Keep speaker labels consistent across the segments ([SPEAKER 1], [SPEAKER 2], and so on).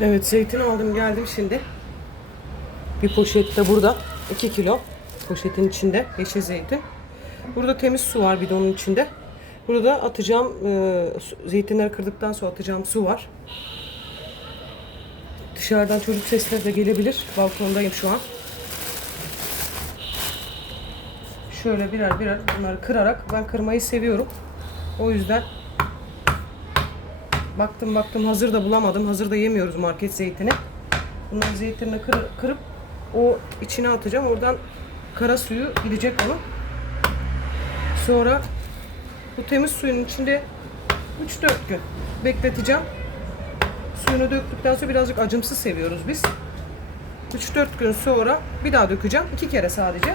[SPEAKER 1] Evet zeytin aldım geldim şimdi. Bir poşet de burada. 2 kilo poşetin içinde yeşil zeytin. Burada temiz su var bidonun içinde. Burada atacağım e, zeytinleri kırdıktan sonra atacağım su var. Dışarıdan çocuk sesleri de gelebilir. Balkondayım şu an. Şöyle birer birer bunları kırarak ben kırmayı seviyorum. O yüzden baktım baktım hazır da bulamadım. Hazır da yemiyoruz market zeytini. Bunların zeytinini kır- kırıp o içine atacağım. Oradan kara suyu gidecek onun. Sonra bu temiz suyun içinde 3-4 gün bekleteceğim. Suyunu döktükten sonra birazcık acımsı seviyoruz biz. 3-4 gün sonra bir daha dökeceğim. iki kere sadece.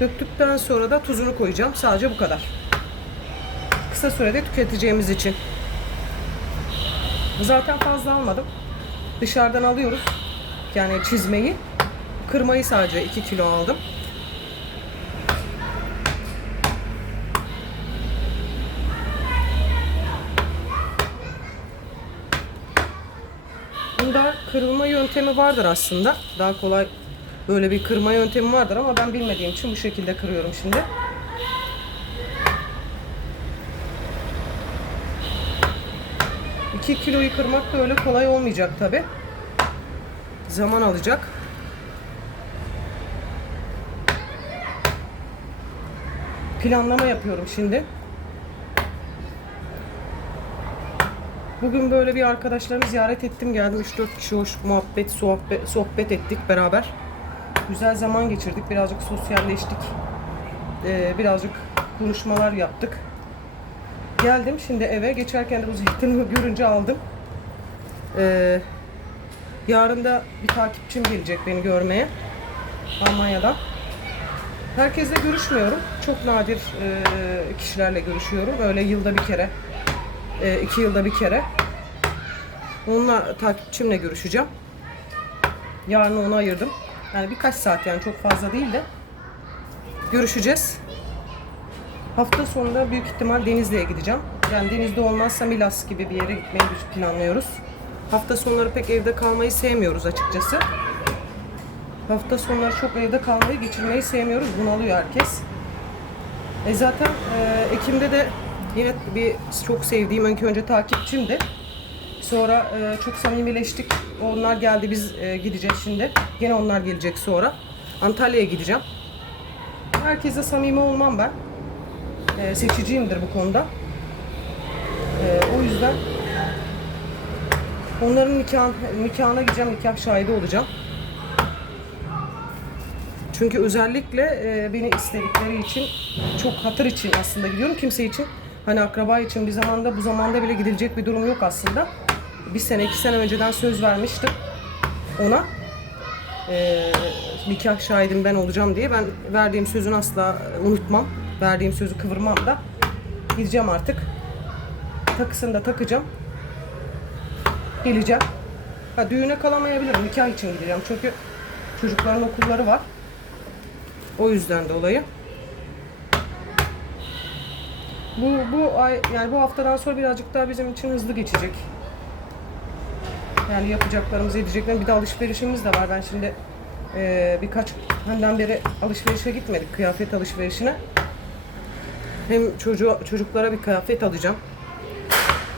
[SPEAKER 1] Döktükten sonra da tuzunu koyacağım. Sadece bu kadar. Kısa sürede tüketeceğimiz için. Zaten fazla almadım. Dışarıdan alıyoruz. Yani çizmeyi. Kırmayı sadece 2 kilo aldım. Bunda kırılma yöntemi vardır aslında. Daha kolay böyle bir kırma yöntemi vardır ama ben bilmediğim için bu şekilde kırıyorum şimdi. İki kiloyu kırmak da öyle kolay olmayacak tabi. Zaman alacak. Planlama yapıyorum şimdi. Bugün böyle bir arkadaşlarımı ziyaret ettim geldim 3-4 kişi hoş muhabbet sohbet, sohbet ettik beraber. Güzel zaman geçirdik birazcık sosyalleştik. Ee, birazcık konuşmalar yaptık. Geldim şimdi eve geçerken de bu zeytini görünce aldım. Ee, yarın da bir takipçim gelecek beni görmeye. Almanya'dan. Herkesle görüşmüyorum. Çok nadir e, kişilerle görüşüyorum. Öyle yılda bir kere e, iki yılda bir kere. Onunla takipçimle görüşeceğim. Yarın onu ayırdım. Yani birkaç saat yani çok fazla değil de görüşeceğiz. Hafta sonunda büyük ihtimal Denizli'ye gideceğim. Yani Denizli olmazsa Milas gibi bir yere gitmeyi planlıyoruz. Hafta sonları pek evde kalmayı sevmiyoruz açıkçası. Hafta sonları çok evde kalmayı geçirmeyi sevmiyoruz. Bunalıyor herkes. E zaten e, Ekim'de de yine bir çok sevdiğim önce önce takipçimdi. Sonra e, çok samimileştik. Onlar geldi biz e, gideceğiz şimdi. Gene onlar gelecek sonra. Antalya'ya gideceğim. Herkese samimi olmam ben. E, seçiciyimdir bu konuda. E, o yüzden onların nikah, nikahına gideceğim, nikah şahidi olacağım. Çünkü özellikle e, beni istedikleri için, çok hatır için aslında gidiyorum. Kimse için, hani akraba için bir zamanda, bu zamanda bile gidilecek bir durum yok aslında. Bir sene, iki sene önceden söz vermiştim ona. E, nikah şahidim ben olacağım diye. Ben verdiğim sözünü asla unutmam. Verdiğim sözü kıvırmam da. Gideceğim artık. Takısını da takacağım. Geleceğim. Ha, düğüne kalamayabilirim. Nikah için gideceğim. Çünkü çocukların okulları var. O yüzden dolayı. Bu bu ay yani bu haftadan sonra birazcık daha bizim için hızlı geçecek. Yani yapacaklarımız, edeceklerimiz bir de alışverişimiz de var. Ben şimdi eee, birkaç günden beri alışverişe gitmedik, kıyafet alışverişine. Hem çocuğu, çocuklara bir kıyafet alacağım.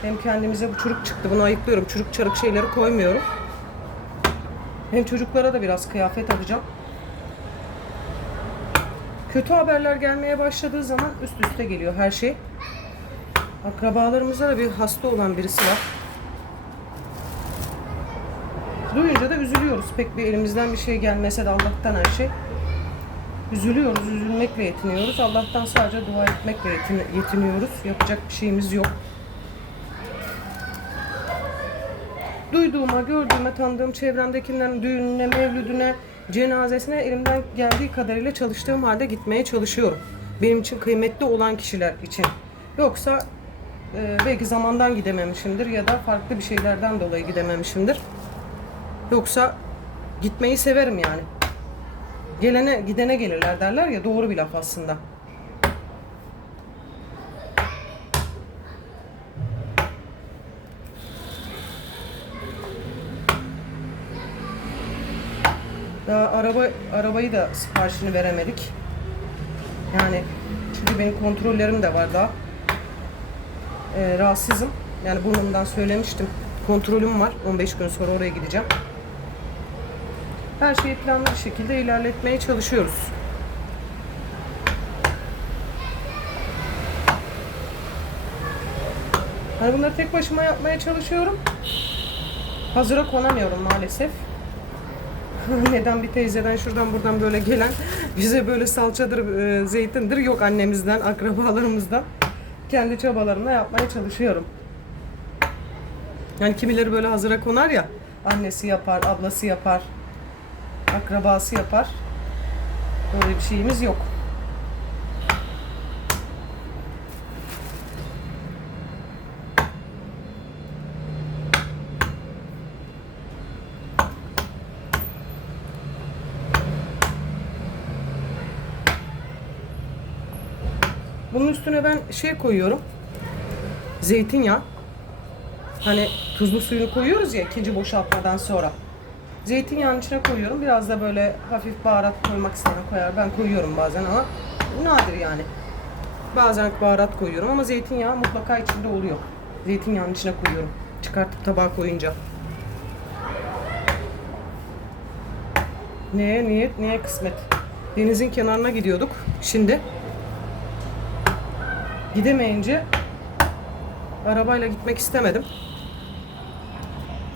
[SPEAKER 1] Hem kendimize bu çuruk çıktı. Bunu ayıklıyorum. Çuruk çarık şeyleri koymuyorum. Hem çocuklara da biraz kıyafet alacağım. Kötü haberler gelmeye başladığı zaman üst üste geliyor her şey. Akrabalarımızda da bir hasta olan birisi var. Duyunca da üzülüyoruz. Pek bir elimizden bir şey gelmese de Allah'tan her şey. Üzülüyoruz, üzülmekle yetiniyoruz. Allah'tan sadece dua etmekle yetin- yetiniyoruz. Yapacak bir şeyimiz yok. Duyduğuma, gördüğüme, tanıdığım çevremdekilerin düğününe, mevlüdüne, cenazesine elimden geldiği kadarıyla çalıştığım halde gitmeye çalışıyorum. Benim için kıymetli olan kişiler için. Yoksa e, belki zamandan gidememişimdir ya da farklı bir şeylerden dolayı gidememişimdir. Yoksa gitmeyi severim yani. Gelene gidene gelirler derler ya doğru bir laf aslında. Daha araba arabayı da siparişini veremedik. Yani çünkü benim kontrollerim de var daha. Ee, rahatsızım. Yani burnumdan söylemiştim. Kontrolüm var. 15 gün sonra oraya gideceğim. Her şeyi planlı bir şekilde ilerletmeye çalışıyoruz. Hani bunları tek başıma yapmaya çalışıyorum. Hazıra konamıyorum maalesef. Neden bir teyzeden şuradan buradan böyle gelen bize böyle salçadır, e, zeytindir yok annemizden, akrabalarımızdan. Kendi çabalarımla yapmaya çalışıyorum. Yani kimileri böyle hazıra konar ya. Annesi yapar, ablası yapar, akrabası yapar. Böyle bir şeyimiz yok. Bunun üstüne ben şey koyuyorum. Zeytinyağı. Hani tuzlu suyunu koyuyoruz ya ikinci boşaltmadan sonra. Zeytinyağının içine koyuyorum. Biraz da böyle hafif baharat koymak isteyen koyar. Ben koyuyorum bazen ama nadir yani. Bazen baharat koyuyorum ama zeytinyağı mutlaka içinde oluyor. Zeytinyağının içine koyuyorum. Çıkartıp tabağa koyunca. Neye niyet, neye kısmet. Denizin kenarına gidiyorduk. Şimdi gidemeyince arabayla gitmek istemedim.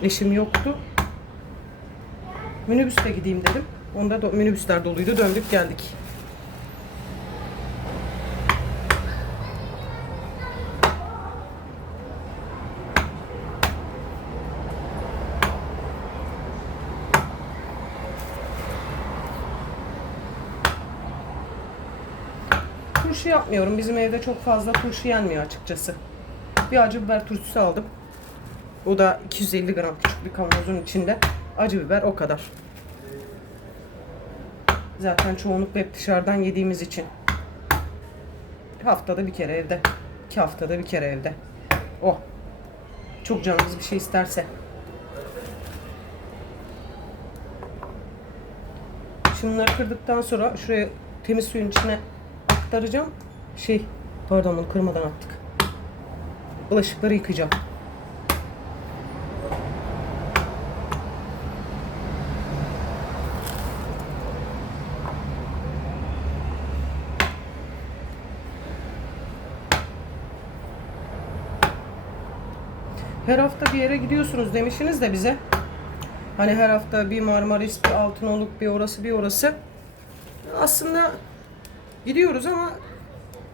[SPEAKER 1] Eşim yoktu. Minibüste gideyim dedim. Onda do- minibüsler doluydu. Döndük geldik. Turşu yapmıyorum. Bizim evde çok fazla turşu yenmiyor açıkçası. Bir acı biber turşusu aldım. O da 250 gram küçük bir kavanozun içinde. Acı biber o kadar. Zaten çoğunlukla hep dışarıdan yediğimiz için. Haftada bir kere evde. iki haftada bir kere evde. Oh. Çok canımız bir şey isterse. Şunları kırdıktan sonra şuraya temiz suyun içine aktaracağım. Şey, pardon bunu kırmadan attık. Bulaşıkları yıkayacağım. Her hafta bir yere gidiyorsunuz demişsiniz de bize. Hani her hafta bir Marmaris, bir Altınoluk, bir orası, bir orası. Aslında gidiyoruz ama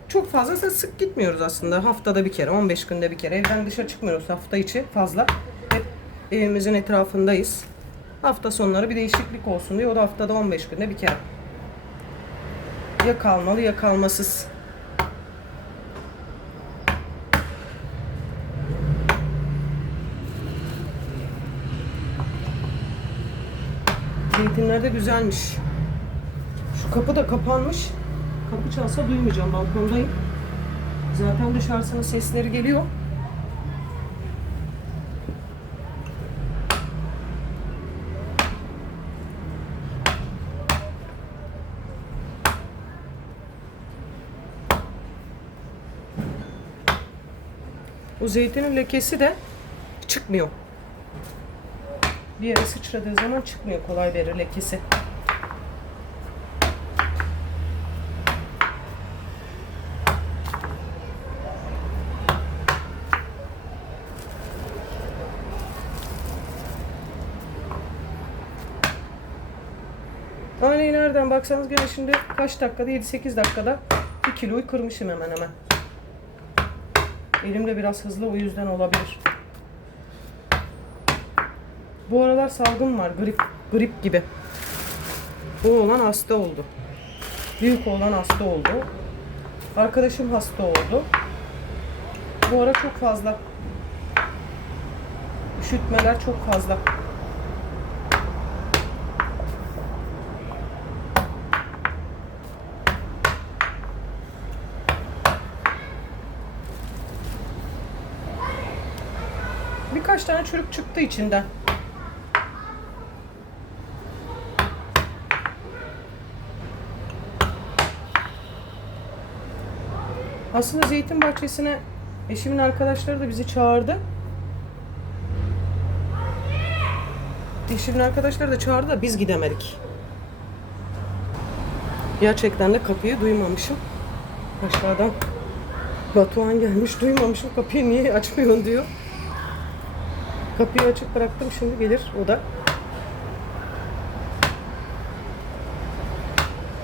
[SPEAKER 1] çok fazla sık gitmiyoruz aslında. Haftada bir kere, 15 günde bir kere. Evden dışarı çıkmıyoruz hafta içi fazla. Hep evimizin etrafındayız. Hafta sonları bir değişiklik olsun diye o da haftada 15 günde bir kere. Ya kalmalı ya kalmasız. Zeytinler de güzelmiş. Şu kapı da kapanmış. Kapı çalsa duymayacağım balkondayım. Zaten dışarısının sesleri geliyor. O zeytinin lekesi de çıkmıyor. Bir yere sıçradığı zaman çıkmıyor kolay deri lekesi. Taneyi nereden baksanız gene şimdi kaç dakikada 7-8 dakikada 1 kiloyu kırmışım hemen hemen. Elimde biraz hızlı o yüzden olabilir. Bu aralar salgın var grip grip gibi. Bu olan hasta oldu. Büyük olan hasta oldu. Arkadaşım hasta oldu. Bu ara çok fazla. Üşütmeler çok fazla. Birkaç tane çürük çıktı içinden. Aslında zeytin bahçesine eşimin arkadaşları da bizi çağırdı. Eşimin arkadaşları da çağırdı da biz gidemedik. Gerçekten de kapıyı duymamışım. Aşağıdan Batuhan gelmiş duymamışım kapıyı niye açmıyorsun diyor. Kapıyı açık bıraktım şimdi gelir o da.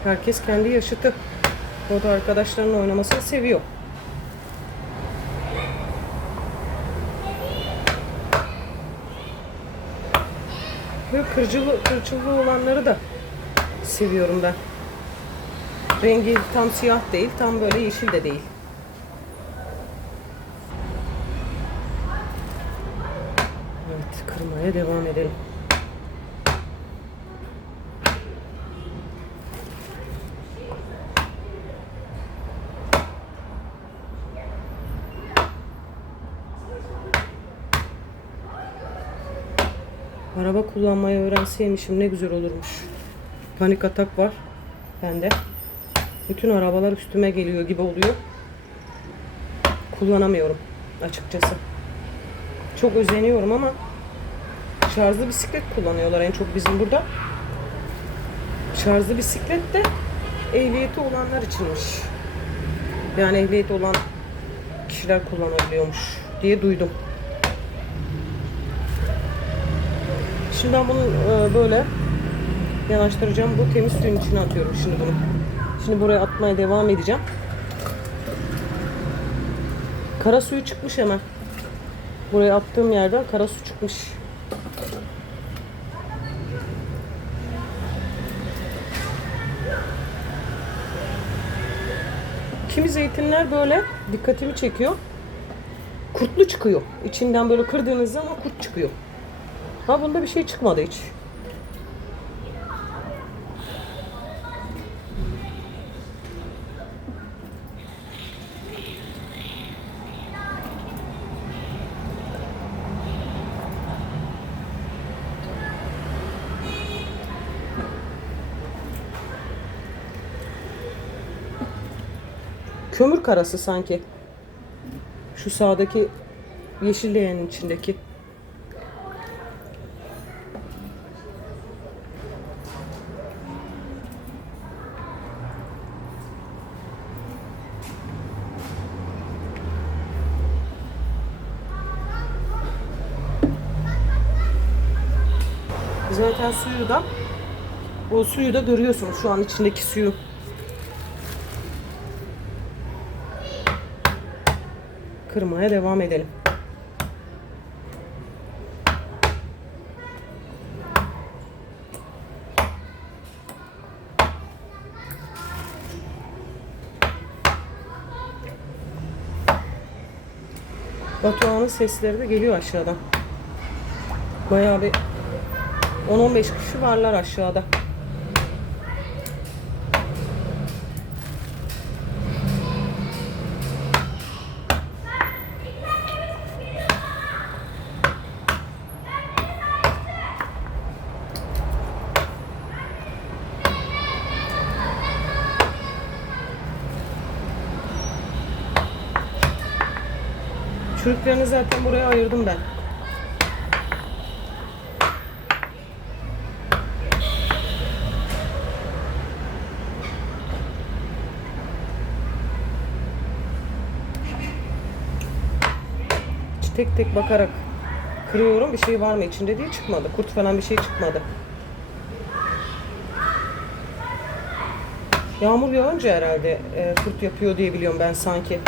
[SPEAKER 1] Herkes kendi yaşıtı. O da arkadaşlarının oynamasını seviyor. Böyle kırcılı, kırçıllı olanları da seviyorum ben. Rengi tam siyah değil, tam böyle yeşil de değil. Evet, kırmaya devam edelim. Araba kullanmayı öğrenseymişim ne güzel olurmuş. Panik atak var bende. Bütün arabalar üstüme geliyor gibi oluyor. Kullanamıyorum açıkçası. Çok özeniyorum ama şarjlı bisiklet kullanıyorlar en çok bizim burada. Şarjlı bisiklet de ehliyeti olanlar içinmiş. Yani ehliyeti olan kişiler kullanabiliyormuş diye duydum. Şimdi ben bunu e, böyle yanaştıracağım. Bu temiz suyun içine atıyorum şimdi bunu. Şimdi buraya atmaya devam edeceğim. Kara suyu çıkmış hemen. Buraya attığım yerden kara su çıkmış. Kimi zeytinler böyle dikkatimi çekiyor. Kurtlu çıkıyor. İçinden böyle kırdığınız zaman kurt çıkıyor. Ha bunda bir şey çıkmadı hiç. Kömür karası sanki. Şu sağdaki yeşil leğenin içindeki. Zaten suyu da suyu da görüyorsunuz şu an içindeki suyu. Kırmaya devam edelim. Batuhan'ın sesleri de geliyor aşağıdan. Bayağı bir 10-15 kişi varlar aşağıda. Çürüklerini zaten buraya ayırdım ben. tek tek bakarak kırıyorum. Bir şey var mı içinde diye çıkmadı. Kurt falan bir şey çıkmadı. Yağmur yağınca herhalde e, kurt yapıyor diye biliyorum ben sanki.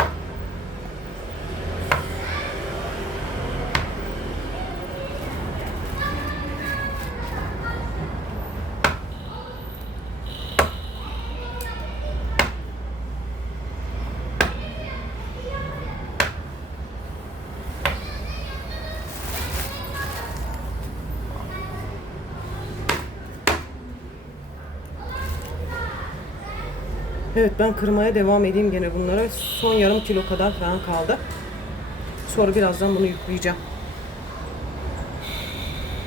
[SPEAKER 1] Evet ben kırmaya devam edeyim gene bunlara. Son yarım kilo kadar falan kaldı. Sonra birazdan bunu yükleyeceğim.